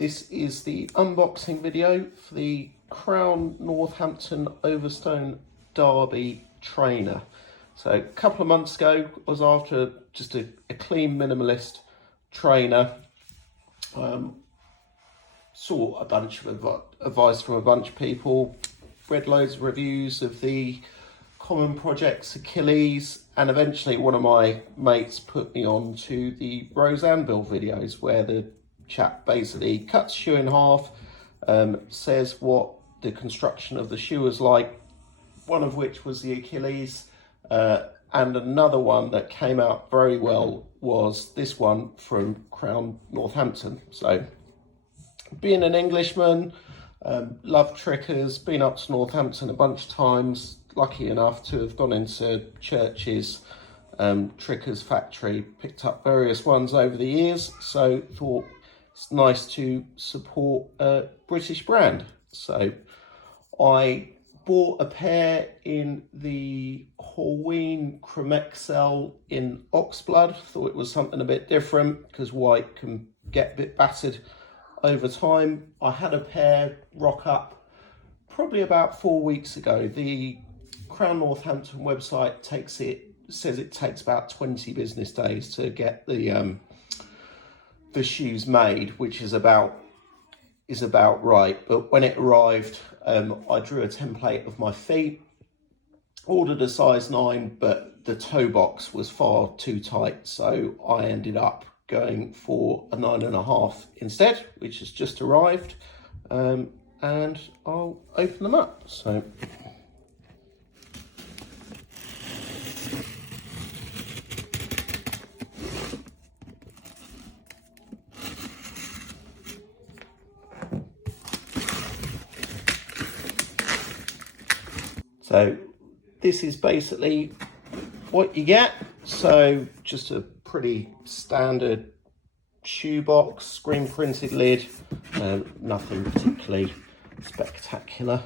this is the unboxing video for the Crown Northampton Overstone Derby trainer. So a couple of months ago, I was after just a clean minimalist trainer. Saw a bunch of advice from a bunch of people, read loads of reviews of the Common Projects Achilles, and eventually one of my mates put me on to the Rose Anvil videos where the chap basically cuts shoe in half, says what the construction of the shoe was like, one of which was the Achilles, and another one that came out very well was this one from Crown Northampton. So being an Englishman, love trickers, been up to Northampton a bunch of times, lucky enough to have gone into Church's trickers factory, picked up various ones over the years, so thought it's nice to support a British brand. So I bought a pair in the Horween Cremexcel in Oxblood. Thought it was something a bit different because white can get a bit battered over time. I had a pair rock up probably about 4 weeks ago. The Crown Northampton website says it takes about 20 business days to get the shoes made, which is about right. But when it arrived, I drew a template of my feet, ordered a size 9, but the toe box was far too tight, so I ended up going for a 9.5 instead, which has just arrived, and I'll open them up. So this is basically what you get. So just a pretty standard shoe box, screen printed lid, nothing particularly spectacular,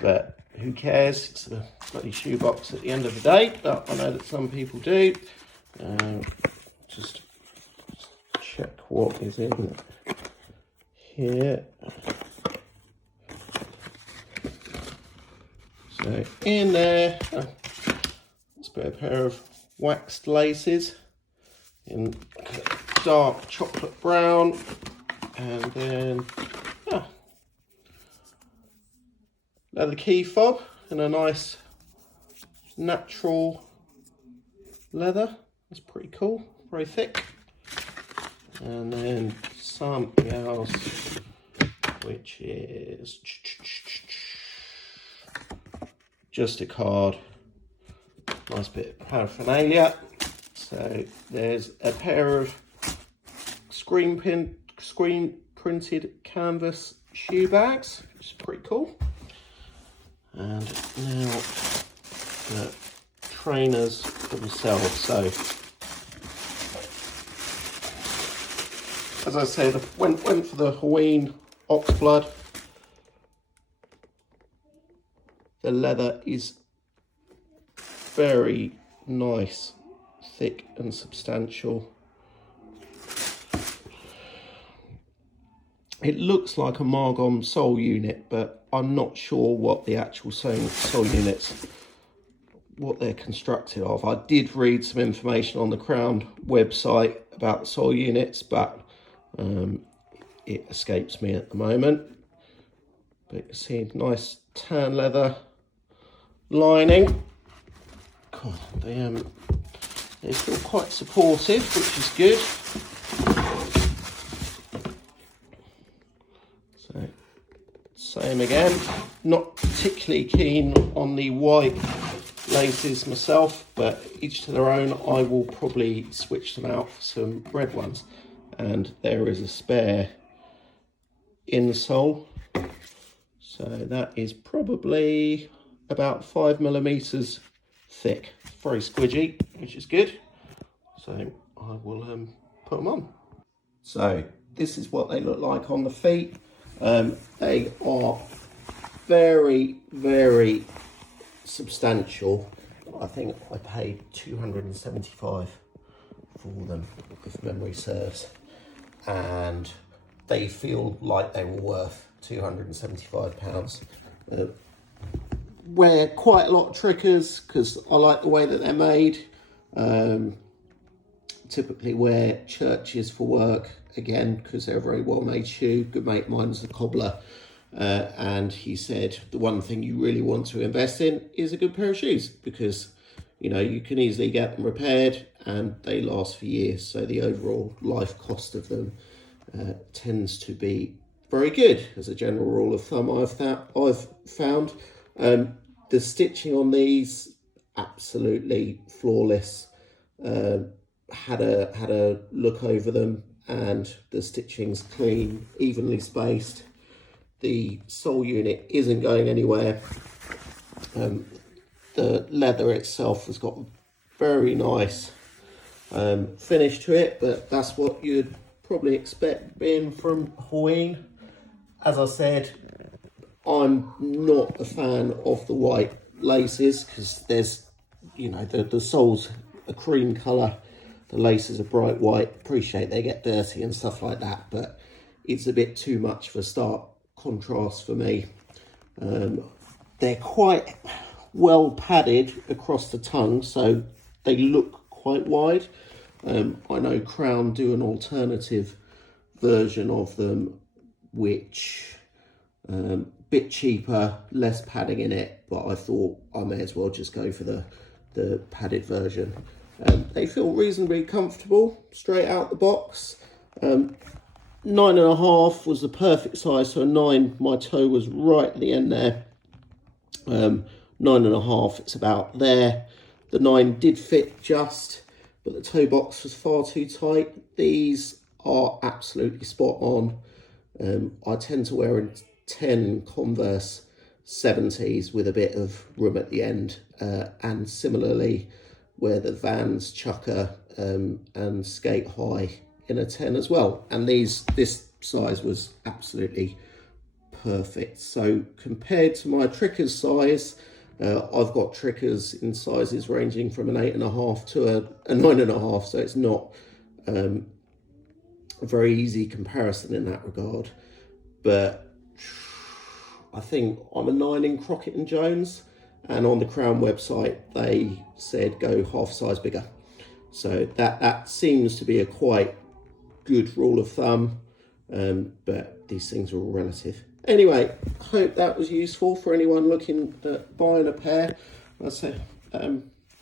but who cares? It's a bloody shoe box at the end of the day, but I know that some people do. Just check what is in here. So in there, let's put a pair of waxed laces in dark chocolate brown, and then leather key fob in a nice natural leather. That's pretty cool, very thick. And then something else, which is just a card, nice bit of paraphernalia. So there's a pair of screen printed canvas shoe bags, which is pretty cool. And now the trainers themselves. So as I said, went for the Horween Oxblood. The leather is very nice, thick and substantial. It looks like a Margom sole unit, but I'm not sure what the actual sole units, what they're constructed of. I did read some information on the Crown website about the sole units, but it escapes me at the moment. But you see, nice tan leather lining. God, they're still quite supportive, which is good. So, same again. Not particularly keen on the white laces myself, but each to their own. I will probably switch them out for some red ones. And there is a spare insole. So that is probably about 5mm thick. Very squidgy, which is good. So I will put them on. So this is what they look like on the feet. They are very, very substantial. I think I paid $275 for them, if memory serves. And they feel like they were worth £275. Wear quite a lot of trickers because I like the way that they're made. Typically wear churches for work, again, because they're a very well-made shoe. Good mate of mine's a cobbler, and he said the one thing you really want to invest in is a good pair of shoes, because you know you can easily get them repaired and they last for years, so the overall life cost of them tends to be very good as a general rule of thumb. I've found the stitching on these absolutely flawless. Had a look over them, and the stitching's clean, evenly spaced. The sole unit isn't going anywhere. The leather itself has got very nice finish to it, but that's what you'd probably expect being from Horween. As I said, I'm not a fan of the white laces because there's, you know, the sole's a cream colour, the laces are bright white. Appreciate they get dirty and stuff like that, but it's a bit too much for stark contrast for me. They're quite well padded across the tongue, so they look quite wide. I know Crown do an alternative version of them, which bit cheaper, less padding in it, but I thought I may as well just go for the padded version. They feel reasonably comfortable straight out the box. 9.5 was the perfect size, so a 9, my toe was right at the end there. 9.5, it's about there. The 9 did fit just, but the toe box was far too tight. These are absolutely spot on. I tend to wear a 10 Converse 70s with a bit of room at the end, and similarly wear the Vans Chucker and Skate High in a 10 as well, and this size was absolutely perfect. So compared to my trickers size, I've got trickers in sizes ranging from an 8.5 to a 9.5, so it's not a very easy comparison in that regard. But I think I'm a 9 in Crockett and Jones, and on the Crown website they said go half size bigger, so that seems to be a quite good rule of thumb, but these things are all relative. Anyway, hope that was useful for anyone looking at buying a pair. I'd say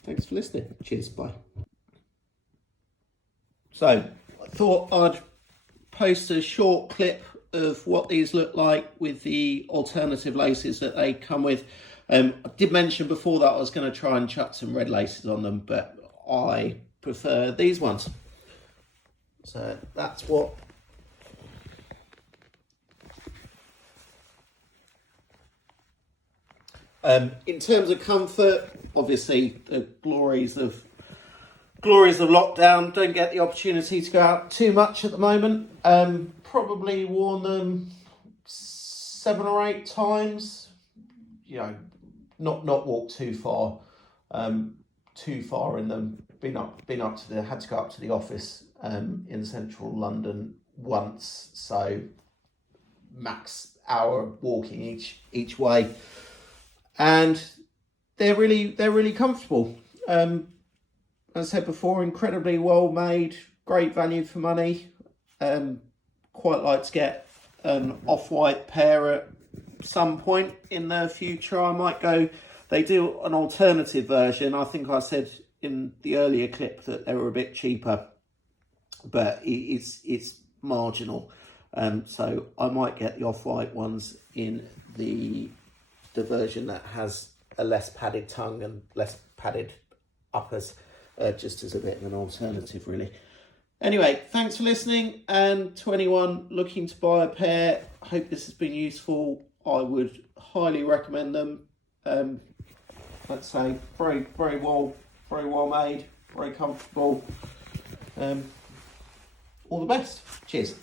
thanks for listening. Cheers, bye. So I thought I'd post a short clip of what these look like with the alternative laces that they come with. I did mention before that I was going to try and chuck some red laces on them, but I prefer these ones. So that's what in terms of comfort, obviously the glories of lockdown, don't get the opportunity to go out too much at the moment. Probably worn them 7 or 8 times, you know, not walked too far in them. Had to go up to the office in central London once, so max hour walking each way, and they're really comfortable. As I said before, incredibly well made, great value for money. Quite like to get an off-white pair at some point in the future. I might go. They do an alternative version. I think I said in the earlier clip that they were a bit cheaper, but it's marginal. So I might get the off-white ones in the version that has a less padded tongue and less padded uppers, just as a bit of an alternative, really. Anyway, thanks for listening, and to anyone looking to buy a pair, I hope this has been useful. I would highly recommend them. Let's say very well made, very comfortable. All the best. Cheers.